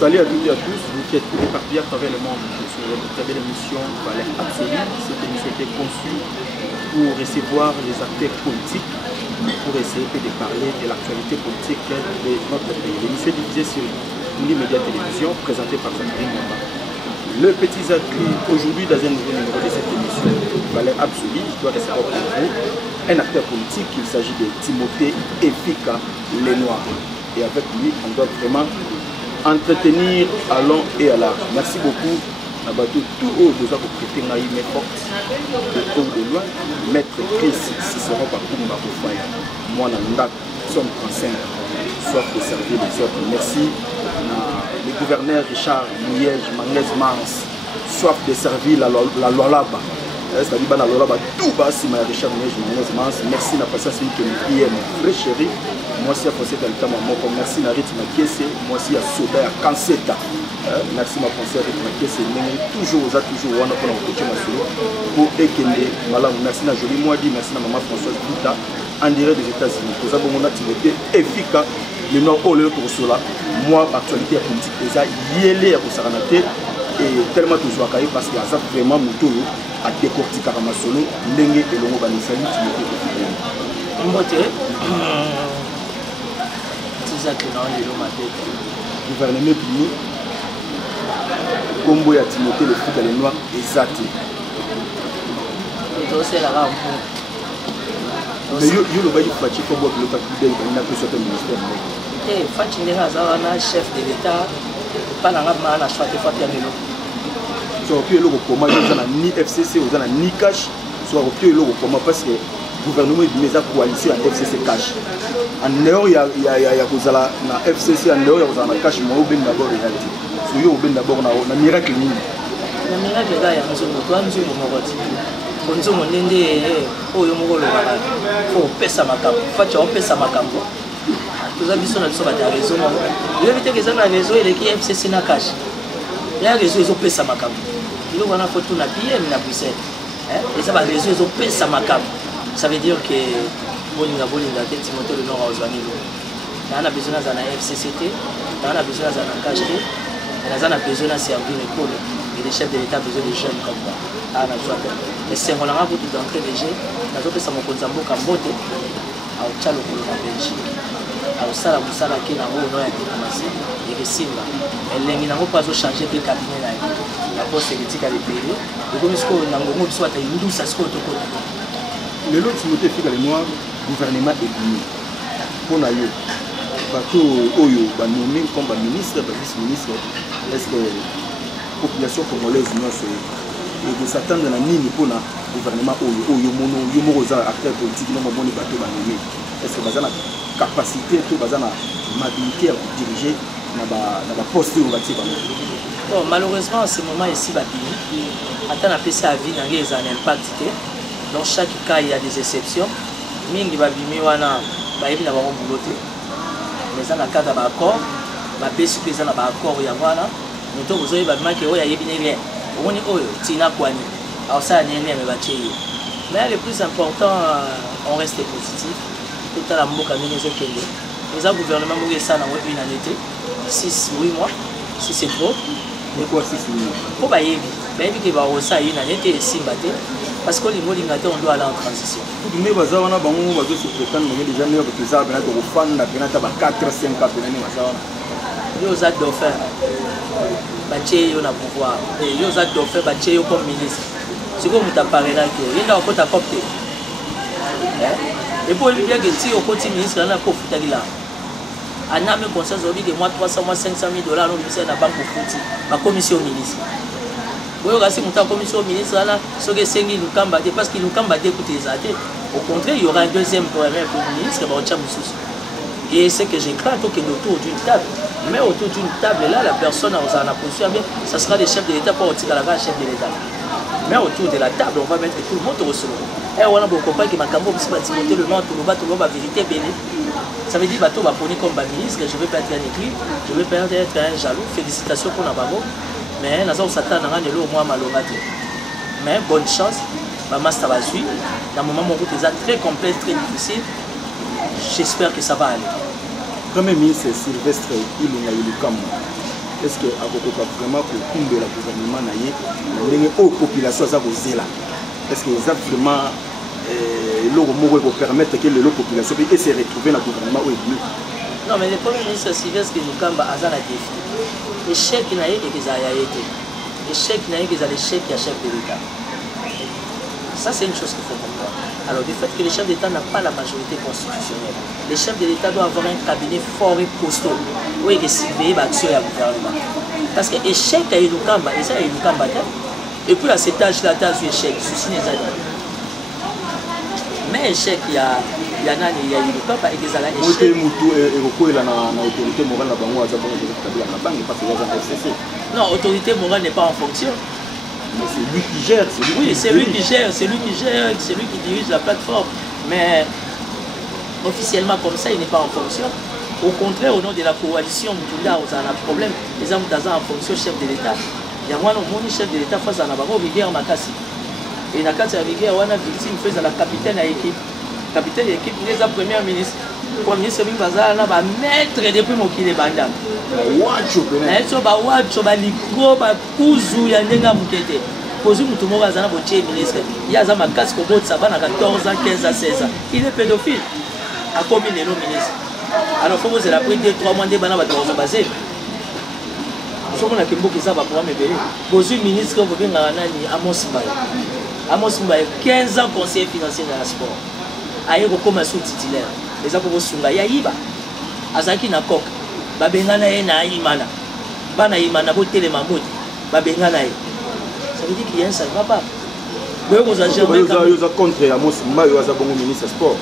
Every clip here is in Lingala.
Salut à toutes et à tous, vous qui êtes éparpillés à travers le monde sur l'émission Valeurs Absolues. Cette émission était conçue pour recevoir les acteurs politiques, pour essayer de parler de l'actualité politique de notre pays. L'émission est diffusée sur Mouli Média Télévision, présentée par Sandrine Mamba. Le petit Zach, aujourd'hui dans un nouveau numéro de cette émission Valeurs Absolues, je dois recevoir pour vous un acteur politique. Il s'agit de Timothée Efika Lenoir. Et avec lui, on doit vraiment entretenir à long et à large. Merci beaucoup à bateau tout haut de pour prêter mes portes de haut de loin. Maître Chris Cicéron Bakoumba Koufaya. Moi, Nanda, sommes 35, soif de servir les autres. Merci le gouverneur Richard Mouyej Manguez Mans, soif de servir la loi là-bas. C'est-à-dire la loi là-bas, tout bas si Richard Mouyej Manguez Mans. Merci la patience que nous y aimons. Très chéri. Moi aussi à Fossé Daltama, merci Narit Makiese, moi aussi à Soda à Kanseta. Merci ma pensée avec Makiese, toujours on a pour Ekende, merci na Jolie Moadi, merci na maman Françoise Bouta, en direct des États-Unis. Nous avons mon activité efficace, le nord au lieu pour cela. Moi, l'actualité politique, déjà, yélé à Kosaranate, et tellement de joie parce qu'il y a vraiment mon tour à décortiquer à Ramasolo, Lengue et Longo Banisali, gouvernement Bini, Combo ya Timothée le foot les noirs exact. Mais yo le bail Fachi Combo le tapis de n'a que sur le ministère. Eh Fachi n'est pas chef de l'État, pas la main à choix de faire bien. Soit que le comment ni FCC aux ni cash, soit que le comment parce que gouvernement de mes coalition à FCC cash. En dehors il y a kozala na FCC en dehors il y a na cash mo ben d'abord réalité. So yo ben d'abord na miracle nini. Na miracle ga ya nzomo to anzo mo ngoti. Konzo mo ndende oyo mo lo bala. Ko pesa makambo. Facha o pesa makambo. Toza biso na biso ba ta raison mo. Yo bite ke za na raison ile ki FCC na cash. Ya raison zo pesa makambo. Yo wana photo na PM na Bruxelles. Et ça va raison zo pesa makambo. Ça veut dire que Bolinga Timothée le Nord aux années. On a besoin d'un FCCT, on a besoin d'un KHT, on a besoin d'un servir l'école et les chefs de l'État besoin de jeunes comme ça. Et c'est on a beaucoup d'entrée des jeunes, on a fait ça mon Konzambo Kambote, à Ochalo pour la Belgique, à Osala Moussala qui n'a pas de diplomatie et que Simba. Et les gens n'ont pas changé de cabinet là. La poste politique à l'épée. Et comme ce qu'on a beaucoup soit une douce à ce qu'on te connaît. Le lot Timothée Efika Lenoir, gouvernement est venu. Pour nous, bateau Oyo, nommé comme ministre, vice-ministre, est-ce que la population congolaise et de s'attendre à nini pour le gouvernement Oyo, Mono, acteur politique, non, mon bateau nommé. Est-ce que vous avez la capacité, vous avez la mobilité à diriger dans la poste où vous avez bon, malheureusement, en ce moment ici, attends la PC à vie, il y a un impact. Dans chaque cas, il y a des exceptions. Mingi babimi wana bayebi na bango bouloté. Mais ça na cadre d'accord, ba besu que ça na ba accord ya wana. Moto bozoyi ba maki oya yebi ne bien. Oni oyo tina kwani. Alors ça nene me bachi. Mais le plus important, on reste positif. Tout à la mboka minezo kende. Les gouvernement mo ça na une année 6-8 mois. Si c'est trop. Pourquoi 6 mois? Pour bayebi. Bayebi que ba osa une année te simbate. Parce que les mots on doit aller en transition. Tout le monde va avoir un se prétendre mais déjà les que ça ben ko fanda ben ta ba 4-5 ans ben ni wasa wana. Yo za dauphin. Baché yo na pouvoir. Et yo za dauphin baché yo comme ministre. C'est comme ta parena que il na ko ta copte. Et pour lui dire que si au côté ministre là pour foutre là. Ana me conseil aujourd'hui de moi 300 mois 500 000 $, on dit na banque pour foutre. Ma commission ministre. Oui, si mon commission ministre là, ce que c'est qu'il nous combat parce qu'il nous combat écoutez ça. Au contraire, il y aura un deuxième premier ministre et ce que j'ai craint que autour d'une table. Mais autour d'une table là, la personne en a position bien, ça sera le chef de l'État pour tirer la chef de l'État. Mais autour de la table, on va mettre tout le monde au sol. Et on a beaucoup compris que ma cambo si Timothée le nom tout le monde la vérité béni. Ça veut dire bateau va poni comme ministre, je vais pas être un écrit, je vais pas être un jaloux. Félicitations pour Nababo. Mais nous avons s'attendre à un moins malhonnête. Mais bonne chance, ma master va suivre. Dans un moment où c'est très complexe, très difficile, j'espère que ça va aller. Premier ministre Sylvestre Ilunga Ilukam, est-ce que akokoka vraiment kokumbela gouvernement na ye na ndenge oyo population aza kozela est-ce que eza vraiment eloko moko ekopermettre que lelo population mpe ese retrouver na gouvernement oyo ebimi? Non, mais le premier ministre Sylvestre Lukamba aza na défi. Échec na ye ezala ya ye te. Échec na ye ezala l'échec ya chef de l'État. Ça, c'est une chose qu'il faut comprendre. Alors, du fait que le chef d'État n'a pas la majorité constitutionnelle, le chef de l'État doit avoir un cabinet fort et costaud où il est surveillé l'action du gouvernement. Parce que l'échec à Lukamba, et ça, il y a Lukamba. Et puis à cet âge-là, tu as eu échec, souci des années. Mais échec, il y a nani, il y a Lukamba et des années. Échec. Autorité morale non, autorité morale n'est pas en fonction. Mais c'est lui qui gère, c'est lui oui, c'est lui qui gère, c'est lui qui gère, c'est lui qui dirige la plateforme. Mais officiellement comme ça, il n'est pas en fonction. Au contraire, au nom de la coalition, là, on a un problème. Les hommes d'Aza en fonction chef de l'État. Il y a un chef de l'État face à Navarro, Rigueur Makassi. Et dans le cas de Rigueur, on a victime face à la capitaine à l'équipe. Capitaine de l'équipe, il est le premier ministre. Le premier ministre, c'est lui qui va mettre depuis mon kilo bandam. Wacho balikro bakuzu ya ndenga mukete pozu mutu moko azana botie ministre ye aza makasi kobotisa bana 14 ans 15 ans 16 ans il est pédophile akomi lelo ministre alors faut que c'est après 2-3 mois nde bana bato bazobase somonaki mboka eza baprogramme ebele bozwi ministre bobengaka nani Amos Mbaye 15 ans conseiller financier de la sport aye kokoma sous titulaire eza mpo kosunga ya yiba azalaki na coque babengana ye na imana bana imana botelema moti babengana ye ça veut dire qu'il y a un sale papa boye kozwa germain yoza contre Amos Mbaye aza bongo ministre sport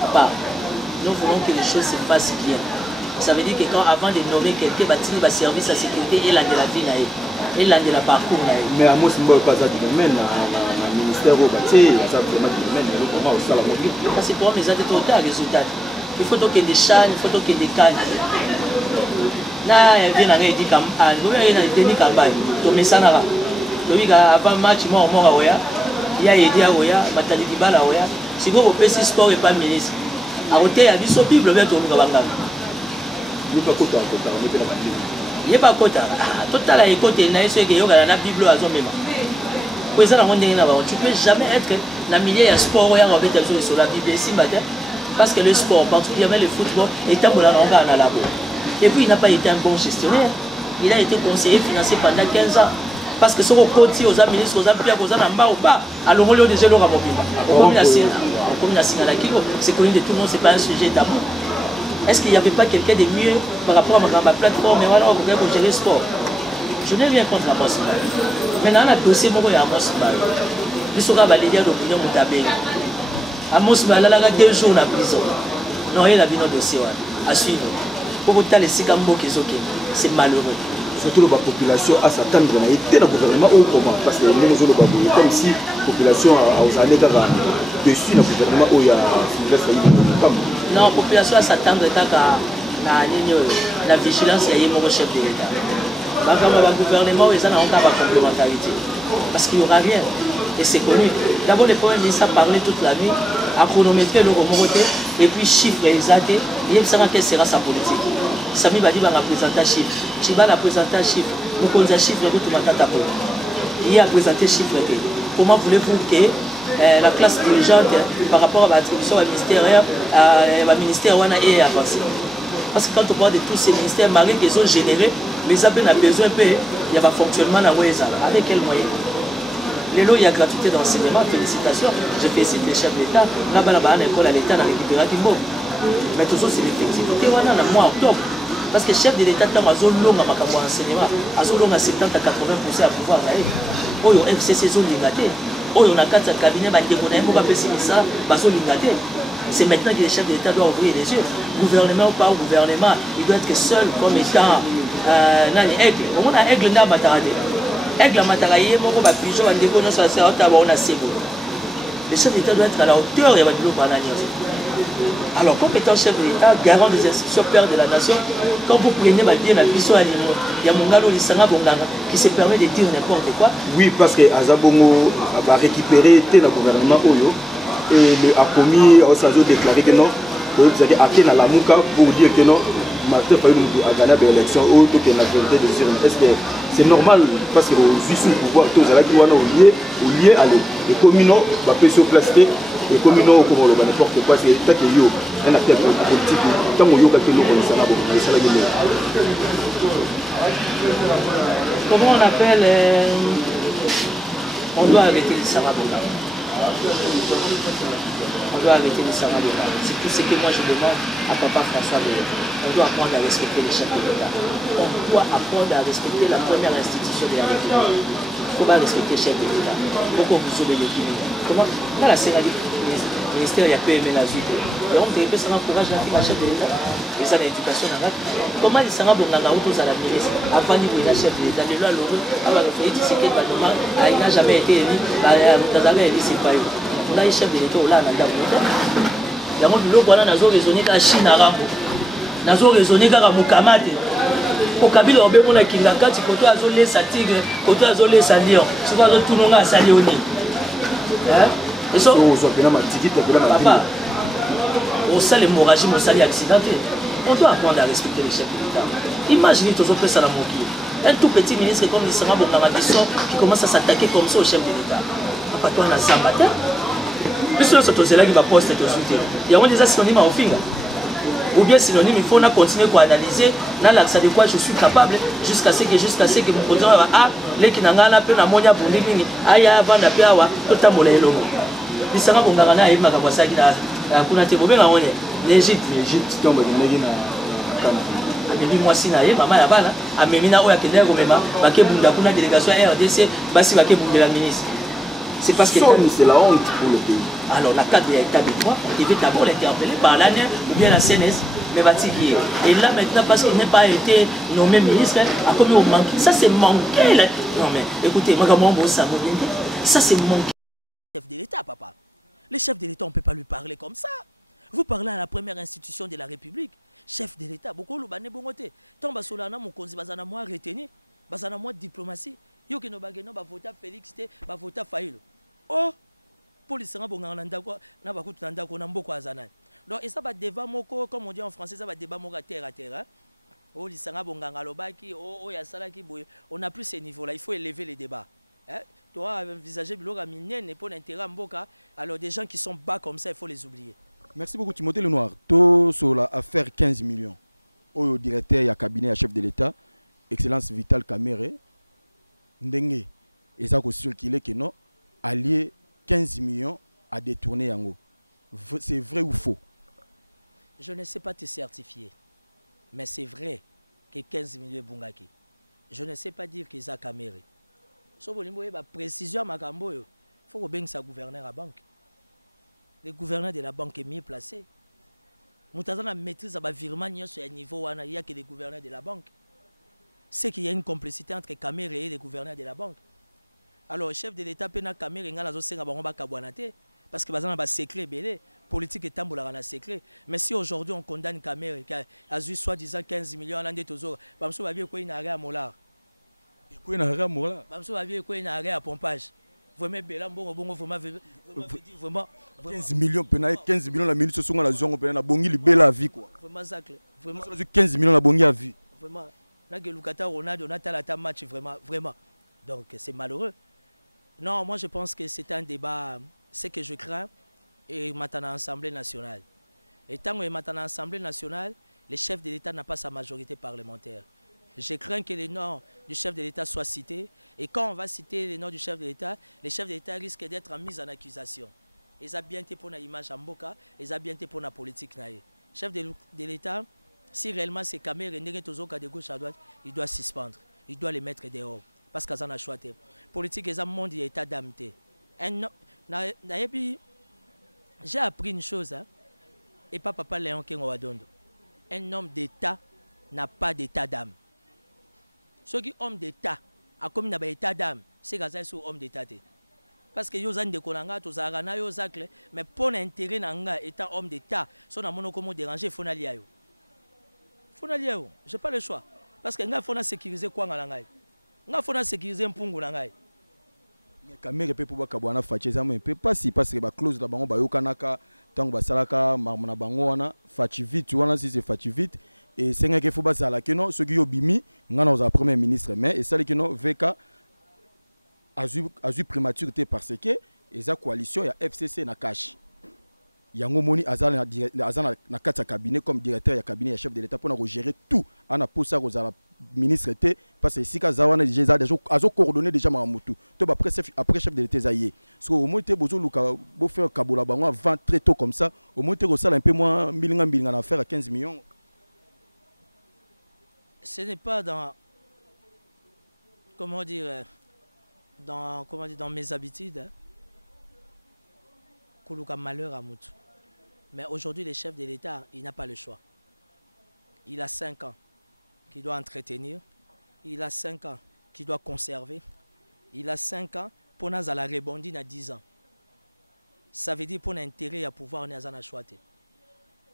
papa nous voulons que les choses se passent bien ça veut dire que quand avant de nommer quelqu'un batini ba service à sécurité et la de la vie na ye et la de la parcours na ye mais Amos Mbaye pas ça du domaine na ministère au baté ça vraiment du domaine le comment au sala mobile parce que pour mes autres résultats il faut donc des chans il faut donc des cannes na vient na ngedi kam an bo ya na deni kambani to mesanaka to bika avant match mo oya ya yedi oya matali dibala oya siko bo pesi sport et pas ministre a côté ya biso bible be to luka bangaka ni pas kota on est pas la bible ye ba kota total a écouter na eso ke yoka na bible azo mema ko ezala ngondenge na ba tu peux jamais être na milieu ya sport ya robeta sur la bible simba parce que le sport particulièrement le football est un bon langage à la boue. Et puis il n'a pas été un bon gestionnaire. Il a été conseiller financier pendant 15 ans. Parce que ce côté aux ministres, aux appuis, aux anamba ou pas, alors on l'a déjà le ramobima. C'est connu de tout le monde, c'est pas un sujet d'amour. Est-ce qu'il n'y avait pas quelqu'un de mieux par rapport à ma plateforme et voilà, on voudrait gérer le sport? Je n'ai rien contre Amos Mbaye. Maintenant, on a dossier mon à Amos Mbaye. Il sera validé d'opinion Moutabé. Amos Mbaye a 2 jours en prison. Non, il a vu notre dossier à suivre. Pour que les Sikambo qui sont c'est malheureux. Surtout la population à s'attendre à être dans le gouvernement ou comment? Parce que nous sommes comme si la population aux années dessus dans le gouvernement où il y a non, la population à s'attendre à la vigilance et le chef de l'État. Le gouvernement où ils ont encore la complémentarité. Parce qu'il n'y aura rien. Et c'est connu. D'abord, le Premier ministre a parlé toute la nuit, a chronométré le remonté, et puis chiffre exact, il sait quelle sera sa politique. Sami Badi va présenter un chiffre. Chiba a présenté un chiffre. Nous connaissons un chiffre, il a présenté un chiffre. Comment voulez-vous que la classe dirigeante, par rapport à l'attribution au ministère, est avancée? Parce que quand on parle de tous ces ministères, malgré qu'ils ont généré, mais ils ont besoin de il y a un fonctionnement avec quel moyen? Les lots, il y a gratuité d'enseignement, félicitations. Je félicite les chefs d'État. Là-bas, à l'école, à l'État, on a récupéré Kimbo. Mais tout ça, c'est l'effectivité. On a le mois octobre. Parce que le chef de l'État, quand il a long enseignement, il a long à 70 à 80% à pouvoir. Oh, il y a FCC, oh, on a 4 cabinets, c'est maintenant que le chef de l'État doit ouvrir les yeux. Gouvernement ou pas gouvernement, il doit être seul comme étant aigle. On a aigle dans Matarade. Aigle à Mataraye, mon gars, pigeon, on déconne, ça sert à on a c'est beau. Le chef de l'État doit être à la hauteur, il y a du lot par l'année. Alors, comme étant chef de l'État, garant des institutions, père de la nation, quand vous prenez ma bien, ma pigeon animaux, il y a mon gars, qui se permet de dire n'importe quoi. Oui, parce que Azabongo va récupérer le gouvernement Oyo et a commis, ça a déclaré que non, il a été à la Mouka pour dire que non. Martin Fayulu a gagné l'élection, autre que la vérité de dire, est-ce que c'est normal parce que aux sous pouvoir, tous les qui ont lié à les communaux, va peut se placer, les communaux comme le n'importe quoi, c'est tant qu'il y a un acteur politique, tant qu'il y a quelqu'un qui connaît ça, comment on appelle on doit arrêter les Sarabona. On doit arrêter les Sarabona. C'est tout ce que moi je demande à papa François Bellé. On doit apprendre à respecter les chefs de l'État. On doit apprendre à respecter la première institution de la République. Il faut pas respecter les chefs de l'État. Pourquoi vous obéissez les comment dans la série le ministère il y a PME la zute. Et on peut ça encourage la chef de l'État. Et ça l'éducation comment les Sarabona ont tous à la ministre avant de la chef de l'État. Les lois l'heureux avant de faire c'est que il n'a jamais été élu. Tazara élu c'est pas eux. On a un chef de l'État là dans l'État. Il y a un peu de nazo raisonner à Chine arabe. Nazo raisonner à Mukamate. Au Kabila on a Kingaka, tu côté azolé sa tigre, côté azolé sa lion. Souvent tout le monde a sa lioni. Et ça, papa, au sale hémorragie, au sale accidenté, on doit apprendre à respecter les chefs de l'État. Imaginez tous les ça un tout petit ministre comme il sera qui commence à s'attaquer comme ça au chef de l'État. Papa, toi, on a ça matin. Puis c'est là qui va poster tout de suite. Il y a des synonymes à finir. Ou bien synonyme, il faut continuer à analyser dans l'axe de quoi je suis capable jusqu'à ce que mon produit va les qui n'ont pas pu n'amonia pour les mini aïe avant la paix à tout un mollet long. Il sera bon garana et Makawasa qui a kunate bobé la onye. L'Égypte tombe de Megina. Amemi moi si naïe, maman ya bana, amemi na oya kende ko mema, baké bunda kuna délégation RDC, basi baké bunda la ministre. C'est parce que c'est la honte pour le pays. Alors la carte de l'État de droit, on devait d'abord l'interpeller par l'année ou bien la CNS, mais Batiki. Et là maintenant, parce qu'il n'a pas été nommé ministre, a commis au manqué. Ça c'est manqué là. Non mais écoutez, moi comment bon ça ça c'est manqué. Le chef de l'État, papa. Le chef de l'État, on ne peut pas lui parler comme ça. Vous parlez à la première institution de la République, chef de l'État. Beaucoup de gens bongoté. Tant basolana mon konzi bazana moi retenu, bazana moi diplomatie. Yo ke no bageno ba vota Félix te, ba vota Fayulu. Oh, police nga bonga na ndako na ba kutu na ndako na mboko azana. Donc et ça va débat moko comme on dit en français, ça va débat moko terre à terre. Oh lisanga bonga ngalobaki, oh ya sala ki boye. On n'a plus ces niveaux là, il faut élever les débats. Tu dois envisager biloko minene pour l'intérêt mboka. Alors des gens qui sont bas comme ça, il faut les oublier. Merci beaucoup Timothée Lenoir. Tout sur l'affaire 15 millions. Au directeur, il y a cabinet, à chef de l'État, Excellence Vital Kamere, Ndenge, et ça aussi qu'il est que non, allié 15 millions à détourner Yango. C'est vrai ou faux? Je ne sais pas te certifier, mais c'est vrai que 15 millions est Bungaki. Je ne sais pas dire que ça Kamere. Si vous avez une précision, il faut que ça gouverneur à la banque. Le gouverneur de la banque est mieux placé. Nous avons la maîtrise de virement sur un niveau où il n'y a que les gouverneurs de la banque. C'est qu'il y a une complicité entre Kamere et les gouverneurs de la banque. Alors, le chef de l'État, Kamere, il y a un parce que un secret belé, politique est un secret. Mais si aujourd'hui on condamne Kamere, qui a eu soi-disant 15 millions à l'année, il va bien qu'il y ait un arrêt à Molar. Il y a un arrêt à Molar. Il va bien qu'il y ait un arrêt à pompage. Vraiment, vraiment 15 millions, 15 millions la minute sur la zone, on a bongi la vie quoi. Vraiment ça, vraiment 15 millions la bongi la vie. Vraiment, là que Lukata Ronaldo, on a la match vraiment. Donc c'est malheureux. Non, moi je pense que c'est un débat, ce que je crains, et maintenant l'Assemblée nationale. Et tant que maintenant l'Assemblée nationale, le chef de l'État n'a pas sa majorité parlementaire. Je crains que les noms du chef de l'État soient cités. Et quand on va citer les noms du chef de l'État, les chefs de l'État risquent d'être mis en accusation. Ils ont bien été pour l'image en Boka, ils ont bien été pour la politique. Chef de l'État, si réellement c'est Kamere de gauche à droite, il doit suspendre. Il doit les mettre dehors. Parce qu'ils en ont choisi. Politique, ils ont monde état d'âme. J'ai appris une chose, hein, et pas papa Léon Kengowadondo. Un homme d'État n'a pas d'état d'âme. Ceux qui sont hommes d'État, comme il y a état d'âme, c'est que c'est homme d'État. Parce que yo zan de konanga to zarana yo zakle, mais pour l'intérêt nanga étant homme d'État, son amono comment déranger fonalia yo. Fonalia yo, j'ai pas le choix parce que nga fona sécuriser quoi ngalanga. Nga fona sécuriser mpungu nanga. Mais Kamere peut pouvoir kabwana fache ça mais peut pas si parce que ba clause la bango ba yokanaka tant ba salaka marmona bango wana fachi vite wana si c'est fachi vite et c'est que faut bazala que non ce qui obimi ngana au premier ministre mais et ça que non VK azu prématurité parce que eza coalition ya FCC na cash yango moni azala na kata cabinet comme directeur ya cabinet ya chef de l'état pour gérer tout ana posa rozala ministre té parce que sika zawana déjà azo coordonner déjà mamutu to ba après chef de l'état zaye so au moins té bozo luka bo faire kabola bango avant très tôt comme ça au moins té ko sala un peu moins milinga na faire à 15 millions. Ce n'est pas dans comment dire dans mes habitudes hein, koluka malheur à mutu. Mais aujourd'hui, le chef de l'État, il n'a pas le choix. Il a 5 ans qu'il doit entretenir. Il a 5 ans qu'il doit conserver. Il a 5 ans pour nous la rebondir dans 10 ans. Ça veut dire pour l'intérêt à pouvoir nous en choisir.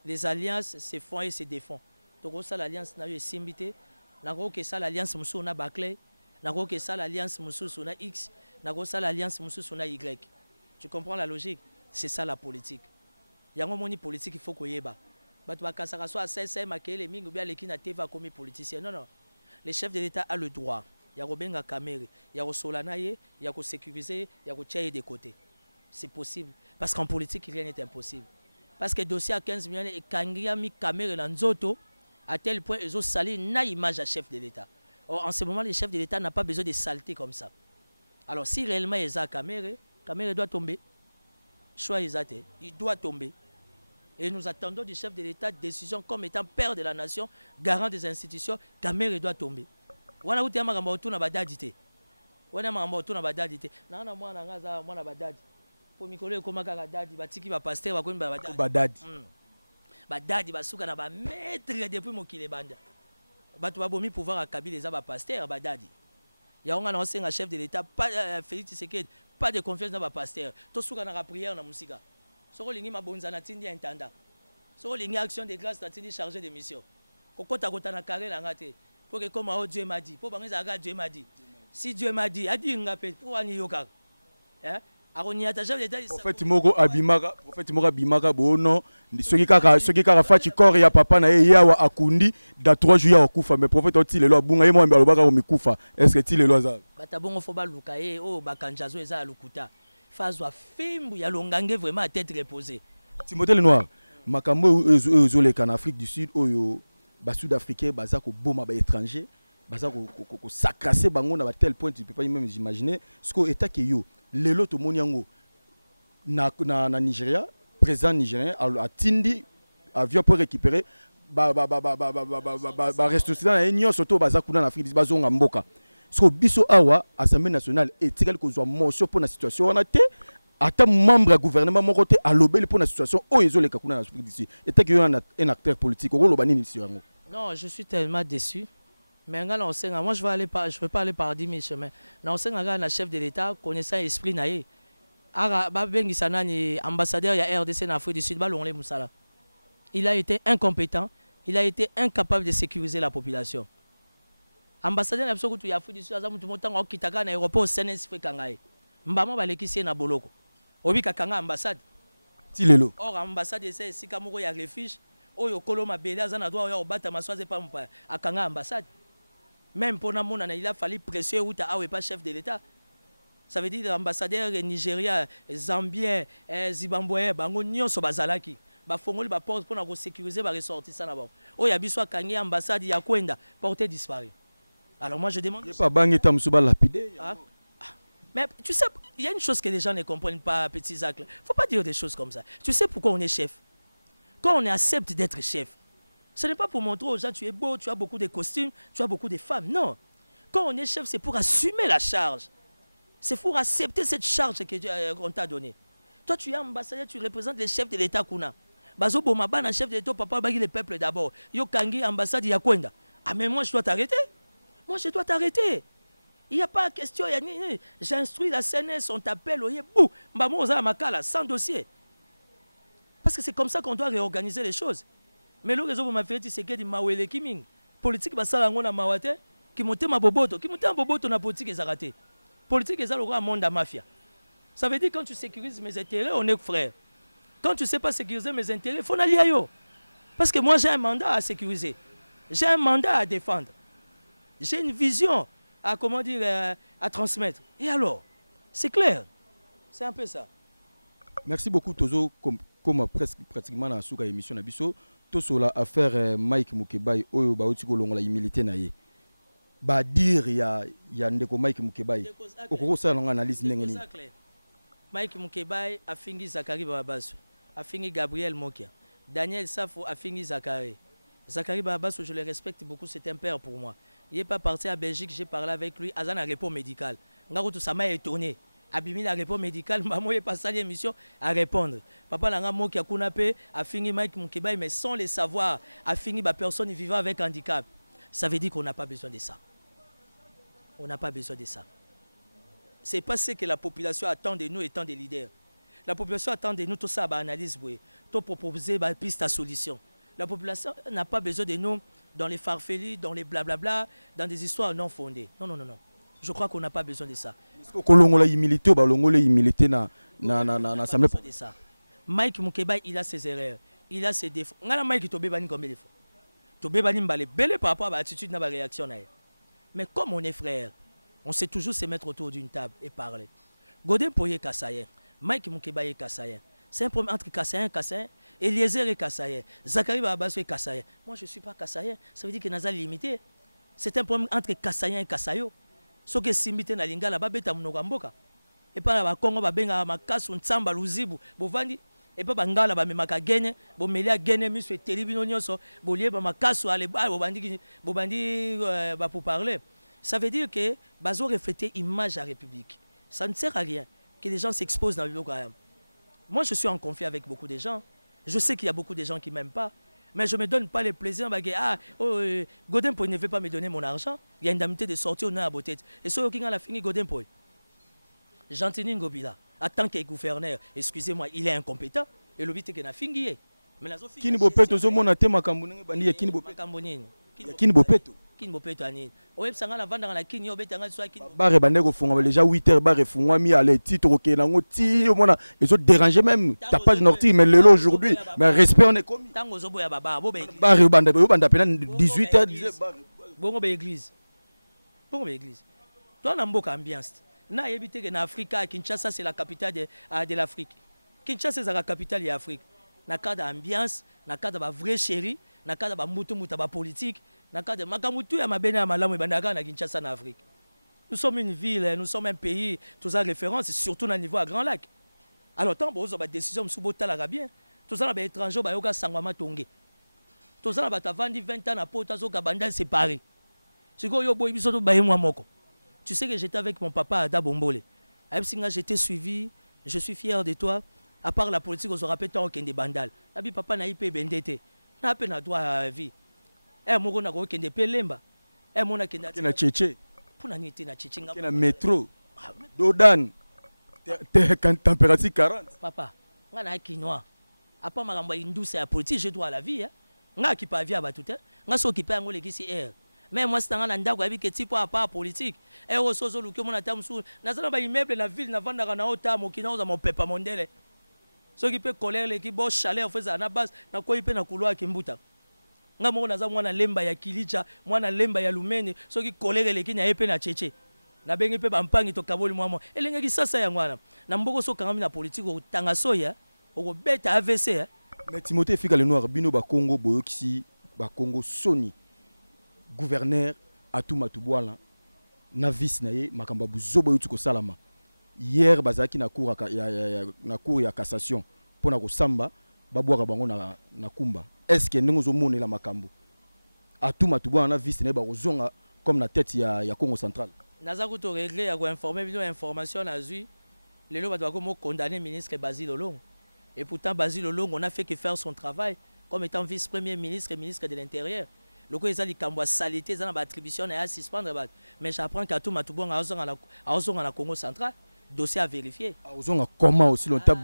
Les alliances se font et se défont. Donc ça l'alliance n'a eu simbité. N'ako que ça l'alliance musu na Baclay. N'ako que ça l'alliance musu na X. N'ako ça l'alliance musu na Y. Tu comprends la logique? C'est ça la politique. Il y a un moment politique il faut qu'on y ait. Soit à CSM, les ming ou bien les qui n'a pas commis politicien. Non, non. Le chef de l'État a le droit. Il y a Robin Kamere, il y a Solanaye, il y a sécuriser, il y a Tchaye de côté. C'est possible. Parce qu'en politique, rien n'est impossible. Parce que le dossier à 15 millions et Kangia mi Kamere dans Zoto, à tel point ils ont salé une image à chef de l'État. En ce moment, le chef de l'État n'a pas besoin de saleté comme ça. Alors si réellement il y a Kamere, Kamere doit tomber. Choix il doit tomber. Et nous attendons du chef de l'État décision comme étant père de la nation, garant des institutions, Kamere doit tomber. Wana uti ama kamba otuna badadite. Wana ama kamba otuna badadite. Na na mwana ngaza mwana badadi. Po mikolo ekoma kaka dadi batiki ba pasteur ba komi ba badadi. Badadi. Badadi basuka na ba maître depuis mokile banda. Batu ba bomi pouvoir akabili eza ba pasteur badadi. Ya on a un chef de l'État pas Félix Tshisekedi pas de confiance dans ba pasteur. To suka na prière na musika. Soko lingi mabonza na tindi intendant. Soko lingi action de grâce na tindi chargé de mission. Kokota kota na carré na ngate. Pour que comme Dieu m'a dit, pour bangiza ga Dieu m'a dit. Si Dieu m'a dit, a dit ngapé pour ani yoka. Hein? Aroniata chef d'état prophète moko abimaka bono soki kaka fachi corps ya papa na ye yawa akundi da 3 jours ya okufa mais prophète oti lelo abunga ye mo alobaka ko mikufa est-ce que ti lelo aza batabongo fo baluka ye o bakanjazo eza alukuta fazwa fimbu ya longange vraiment à tête reposée. Timothée Lenoir makambo ezoleka na Afrique du Sud oyo ba sud-africain baza ko boma ba étranger baza ko sacrasser bango na tel point tu peux pas même imaginer ce que état ke yo lelo to moniango na Nigeria président nigérien a tindi avion pour récupérer restaurant na union soto baza kuna na Afrique bazonga mboka so biso awa assemblée nationale etikali ko zwa motion pour la situation wana te ata membre du gouvernement moko te alobeli pour la situation o ezoleka kuna na Afrique du Sud état que un acteur politique ko loba nini sur yango. Non, je suis tellement déçu. Mais moi je vais pas aller par 10 000 chemins. Non, c'est un chef de l'État connaissant l'esprit naïe. Ambassadeur ya RDC en Afrique du Sud, il a été incompétent, il a été incapable de sécuriser la population. Ambassadeur en Afrique du Sud, il a un aéroport CNS Kangaï. Mbama balekisi na boloko. Obi kakanga ambassade. Tilelo. Or ambassade c'est si kamoko ya refuge. Oyo koloma bela zana droit oyo bata maswaze pa mpa akanga ambassade. Même pour Namona, il a fallu presser ou pas chef de l'État. Ça veut dire l'ambassadeur nigérien, zambien, zimbabwéen, bango nyonso bazalaki. Ba fongoli ba porte pour sécuriser ba ressortissants là-bas. Oh ya biso kangi ambassade ya Kwenda porté disparu. Alors moi je demande pas bangi tamsuba lapidé. Mais tu sais, il y a une chose que les gens ne comprennent pas, petit Zach. Faut pas dire des choses comme ça. Tu sais pourquoi on est chef? Quand on accepte d'être chef, ce n'est pas pour montrer aux gens tu es beau, tu as beaucoup de costumes, tu as beaucoup de femmes. Non. Quand on est chef, c'est pour assumer la charge. C'est pour accepter cette charge qu'on t'a donnée. Toi, tu es ambassadeur, tu représentes le chef de l'État Kuna. Bazo Bomaba, un chef de l'État, papa bagi le peuple d'abord. Yo Kangi, ambassade Yakwenda. Ah, mais moi, je dois t'arrêter. Moi, je dois t'arrêter. Il n'y a pas de question. J'instruis la CNS, on t'appelle, bou, makala, sans dossier. Parce que c'est comme ça qu'on doit réorganiser les choses. Mais le réseau m'a fait c'est que di mawele kiming politique basala ngona mawate ki monte maboboto na politique ezarate politique ezalo ko monde à mafia. Ça veut dire quand tu sécurises mes intérêts on est frères. Quand tu sais pas sécuriser mes intérêts faut n'aller yo. Parce que moi j'ai un mandat à sécuriser. J'ai un mandat à défendre. J'ai une vision à, comment dire, à transmettre. Et alors, c'est clair. C'est un peu ça. Merci beaucoup, Tozo. Comme pratiquement dans la émission, tout sur l'affaire Mike Mukebai, Oyo Baotiko Longola, humilité naïe. Bah dire il y a ndeko Mike Mukebai. Okoko ça longa analyse ndengeni. Mike Mukebai a fini Zakari Babasu, a fini Gabriel Mokia, Daniel Safo a fini Zakari. Zakari Babasu, je le respecte beaucoup, c'est un père pour moi. Il n'est pas parti à Belgique, j'ai parlé avec lui, Azan a répondu médical. Ngaruto ça m'a étonné. Abimi la réponse médicale, maman est passé à l'émission à répondre. Papa Langa Mokia Kunape a fini Mike Mukebai, mais sans le savoir, a fini ma personne vivant avec handicap. Ça veut dire qu'on n'a pas besoin de ça. On n'a pas besoin de ça. C'est pas ce que la population attend de nous étant des leaders. La population attend de nous tout ça, analyse, tout proposer piste à solution. La population n'a pas besoin de nous dans les farfelis, dans les blablabla, dans des histoires non fondées. Non, non, non, non. Je crois qu'on n'a pas besoin de ça. Kolongola humilité, Balongola humilité na l'Assemblée. Mike Mukebai, il a ses erreurs, il a ses défauts. On a Mike Tobé Bani combien de défauts? Tobé Bani Mbale, belle par rapport à l'attitude, à la réaction. Mais comme on est frères, on sait toujours se mettre autour d'une table et parler. Godin Poye Kassayen, Mike Mukebai Kassayen. C'est un problème entre Kassayen et Kassayen, Eliezer et Kassayen, Zakari Babasso et Kassayen. Moi je ne suis pas Kassayen, ça veut dire que Nazal limité. C'est un problème entre Kassayen et Kassayo. Ce que Simbite na Lingala, Babeta Mnogamboka. Et par la Congo, Babenga, Makasu, Ntsamba, Luzibu, Bovandi. Et pas Bangala, Bamaka Gene, Bomelia Gene, Monsieur Telebinonioso, Bolier, Bamakasu, Aleba, Bobandi, pour parler. Ça veut dire que Bazo reflétait image à la République. Ça ne sert à rien que les gens s'exposent dans le programme. Moi, je suis en conflit avec beaucoup de gens. Je sais qu'il y a beaucoup de gens qui ne m'aiment pas. Mais je ne me donne pas les plaisirs. Godin Poy ne veut pas me donner mon argent. Il y a une indemnité de sortie au nom à beauté. Et ce qui a fini Godin Poy. Gentini Ngobila, en tant que gouverneur, excusez-moi, il est incompétent. Et le but est qu'il a fini. Mais la Sophie. Qui ne peut pas tout ce monde a été macambonné. Qui ne peut pas. Qui ne peut pas. Qui ne peut pas. Oui, ça la vente dans la Kini, Barre Bandego font déjà 8 heures, barre font mis à les titres, ok, ils ont dérangé même. T'as pas de norti, mais le lot aujourd'hui, mais respect, on est commis. Barre Banda 18 heures, bon, église. Bon, église. Toi, on a une ambiance. Na évité que en Afrique, Kinshasa, c'est la capitale de l'Afrique. Kinshasa, c'est la capitale de l'Afrique. Na cadre d'ambiance, na cadre de vraie chérie, na cadre de mutu politique. Nous sommes une ville, nous sommes un pays, tout ça référence, surtout au niveau à Grand Lac. Alors, tant que vous avez des décisions sur le bien, tout ça, les étrangers, ils ont sangwama tongé. Tout ça, ils ont 20 ans à Pota, ils ont séparé. Tu sais que j'étais avec mon papa à Dabombole. J'étais suivi, je suis fier de toi. À part la politique, on se rappelle tant qu'il y a des bandales. Papa n'a pas bendete, n'a pas droit à la vie. Mon na kende pelemba mon na kende na cheche pour na nité na cheche na métro dodan température 40 papa nga na kinoa apa makambo indus ya politique je dois la vie nga ki pa vie abatute nga so ki pa ngole kisi air mais moi c'est nga ndako ya biketi po apa politique o sozo luki mona tamsu na zana ba immeuble na ville na vanda na ota mokina oza mon pepa mondele so ki pe colère le ki bo chaleur feza na base na ko ipe na couloir kimbuta nga moko naza mwana lemba ya Kilicha mwana lemba ya Lumene soki kolere leki na epe na cheche na bengi pe bampangi to kaboli mwamo elenge ki sasa ya ngwana na mboko so kangami na politique o tanga soya o beta AVC mais Timothée fika le noir bino ba Congo boyokisi ba Congo soni gouverneur Atuma Tubwala na vice na ye makamba buzobo yutu ko salama hier bazaki na cour ya cassation pona ko samba babwaka bango na kumba. Est-ce que nous avons la makambo à tout matouba on a vu ce n'est pas comme la tête ya Congo central naza ko to régler ya ko informer bino information na zui lelo ba ko mo condamner ministre Basile Olongo et pourtant Basile Olongo on a fait que faire son travail comme étant vice-premier ministre et ministre de l'intérieur le ko ezali kambo salité za na ba attribution na suspendre mais j'apprends qu'à tout matouba on a Congo central dossier à vérifier. Comment aussi longtemps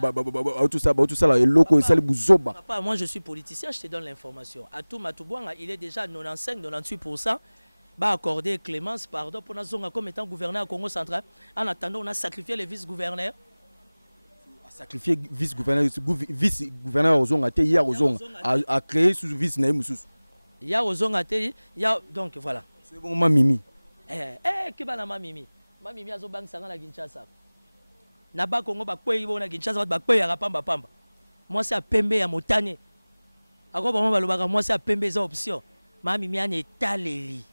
tout ça là et loko et buzoba. Papa, moi je suis politicien, je te donne l'information. Atou Matouboanga, il est déjà 95-98% va accorder clémence pardon pour nous comme étant gouverneur à Congo central. En attendant, on a sacrifié les vice-gouverneurs. Sacrifié vice-gouverneur aux a hier aux a créé sous vice naïm sous. Il y a ozonga te, il y a donc voilà. C'est bon mamimi. Qui va na mamimi? Mamimi azo bang sanga na Kinshasa. Na ba Congo ba kwei bona Kinshasa ba kwei ya pamba pamba. Moi c'est à pembe ya motane. Ako ba mo balobaka moi c'est à pembe za option. Mamimi ane taleli.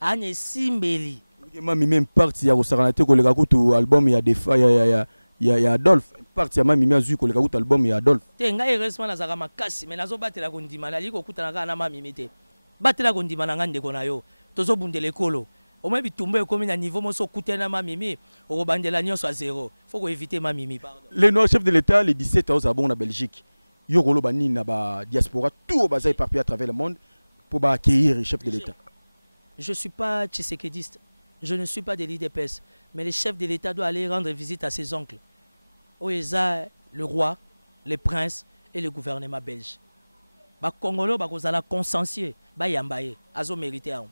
Ane simbeli. Mamimi une partie ya kosakana te koleka kutu album ya defa ya Adolphe. Partie ya mamimi azu koleka kutu album ya Adolphe. Te ngai heureusement nazaka makasi mais nazo batela ko ndima na liko kutana kana mamimi te. Batela ko ndima na ngande ko na yo. Tozo bundele kolo. Au moins bitumba ekomi na niveau moso kutena mamimi o bandela nyonso à zéro. Faut ko éviter mamimi pardon. Le nouveau chef de l'État le 17 ans à bon na Belgique. Yo kolo bani na ba diaspora tout au bazar éparpillé à travers le monde pour ba accueillir le chef de l'État. Je suis pas tshisekediste. Je ne suis pas de l'IDPS, mais le chef de l'État doit aller rendre visite à ses oncles. Oeza, le roi, les princes et le gouvernement belge. Ba Congolais ba kozala consensueux, ba yambaye, azo mérité a.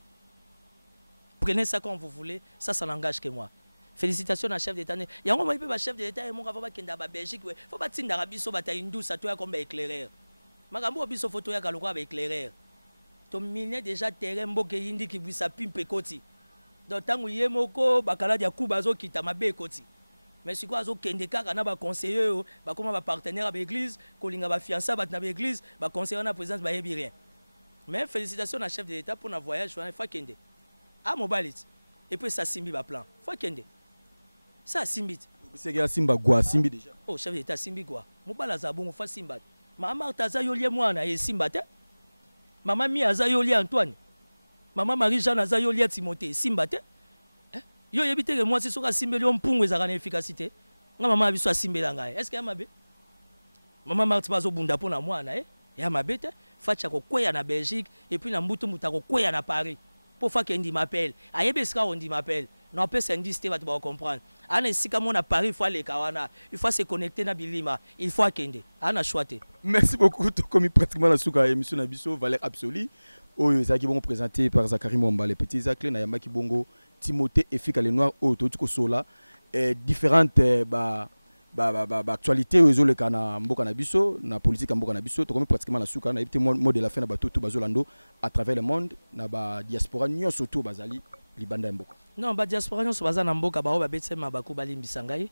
Prenez ça comme vous voulez, ça n'engage que moi. Félicitations à chef d'État. Il y a un moment où chef d'État et mon faut pas qu'il y Belgique, faut pas tinda rabiso bata hindou ça toi comme éclaireur. Makambo biso photo ya kaloko avec éclaireur. To miner déjà terrain mboke yindi ki buisa pimpe koti. Donc tant que yemoko bakala dia kuba zo kita mabe koti. Mais si quoi zo kende kaka na ba conseiller ba comment ba partenaire avec l'église, kolinga ba fiancé ba na l'église, ba conseiller na présidence ba yebi rien. Mais félicitations à chef de l'État pour un voyage fa kende. Ah mobalit. Et puis ça simbi ba plan. Fa kende. Ça simbi. C'est que simba gwa simbi déjà. Oh chef d'État simbi gwa. Mobala za bon fa simba. Maman taza yo lie mwana e simba te. Maman mi aza yo lie Antoine. Maman Marie-Jeanne aza yo lie Timothée simba te. Yo yebite que moi si soka simbeli on pungu ezaka na efficacité. Nga maman abiso simbela ngai. Est-ce que ya mabe? Maman Marthe bazo bunda pona mwana ya mabe te. Facha ko kweya na Belgique et puis na mbutu mutako kweya na Paris. Pour faire qu'un m'appelle. Ayebe ska on dit m'appelle. Non peut s'indister va te comprendre. Ana sika mon à Paris faut aller kawana. Il faut se connecter na bilima. Il faut akende. Ana choité. Merci beaucoup to comme pratiquement la souka émission na biso valeur absolue. Oyo ezaki bongo présenté par Zakari Momba les petits Zakle na Yamaki Bongo Timothée et Fika les noirs au Totuko Sola différentes actualité aux le kana mboka na biso na politique mboka na biso to comme pratiquement la souka na été mot de la fin na bato tout bazolando à travers le monde na ba diaspora nyo surtout bazali libanda mboka. Non ba diaspora nyo bazana mboka ba ba betse mabaku balimbisa ngai.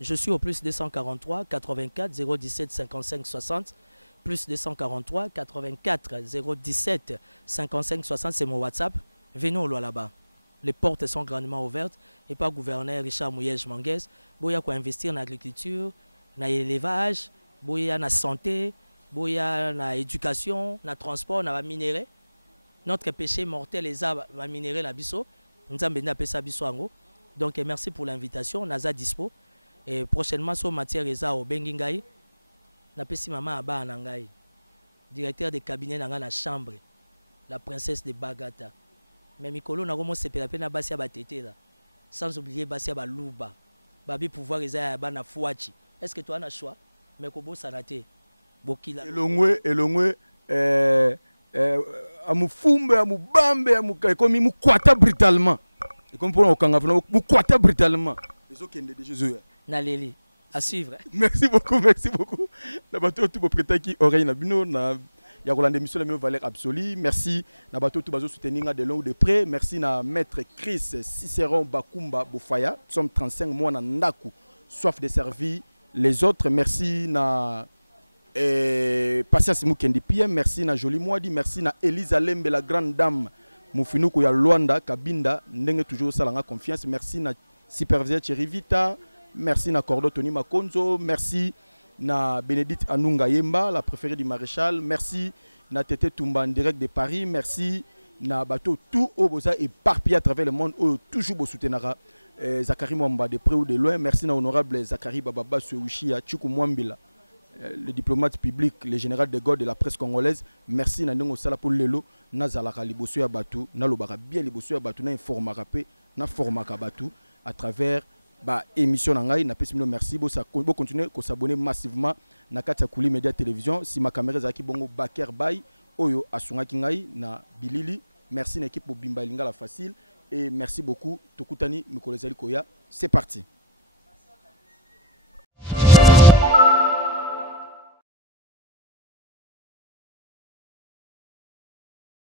Je suis au plus 243 84 017 55 60 plus 243 84 017 55 60 c'est mon WhatsApp. Venez au là-bas. Les portes sont grandement ouvertes et par gouverneur Richard Mouyej Manguès, boya quoi investir dans l'agriculture, dans l'élevage, boya dans la santé, boya dans l'éducation, dans le transport, dans la minerai. Notre péché mortel est la minerai na biso. Nous avons appelé ça biso ango. Donc merci pour l'invitation, naza dispo et prochainement sur matière eza au Bengingai. Na pesi maman aba nangai. Directeur de cabinet dans la chambre. La princesse de Bagata. Mais Mikolo n'a pas sepelé na basi ba tete là. Sans oublier basi ba luba. Babi pouvoir eza ba na fuachi. Est-ce que tu as un choix? Mais kobo sanate. Bokila. Elongwe amufumbe amubambe amukaikomi mukwata brutalement. Et comme pour okanga mukwata brutalement. Les autres qui de Jésus. Naleli. À suivre. Merci beaucoup, merci beaucoup. La bateau tout prêter qui oreille na bino na ya Roland émission la même valeur absolue. Merci na bateau tout bazo soutenir de long ou de près. Merci na maître Chris Cicéron Bakumba Bofaya. Nous sommes 35 mois na ndaku soif de servir les autres. Merci na Patience Mukendi PM, merci na Jolie Moadi, merci na Elisa Lembe la grande dame Mufinuku ya Luanda Kabinda ndenge toujours salanga confiance. Merci na superviseur Cherivita. Merci na Cordo Tony Makonzo, merci na Bénédicte Anunga Yemba, la préférée du maréchal, merci na Tété Toumba en direct de Paris, merci na bateau tout au boza éparpillé à travers le monde, toujours beau soutenara Zakari Mwamba de près ou de loin, merci na honorable Zakari Bababa Suushia Chuku Mwambila, le diplomate public, le général de Gaulle de la presse congolaise, merci na Nengo Sala pour Lelo, na Zalaka Liboso ya Batu, na Lobara bien Liboso ya Batu, na informa rapé, na formaka Batu à travers émission nangai na pesi merci bo continuer ko s'abonner massivement na kati Kuli Media Télévision si ma caméra zaki bongo Baker Bay oyo asungaki ngai na bilili. Merci na équipe Bimba Linga la facile et merci beaucoup Tokutani Mikolezali Koya. C'est parti.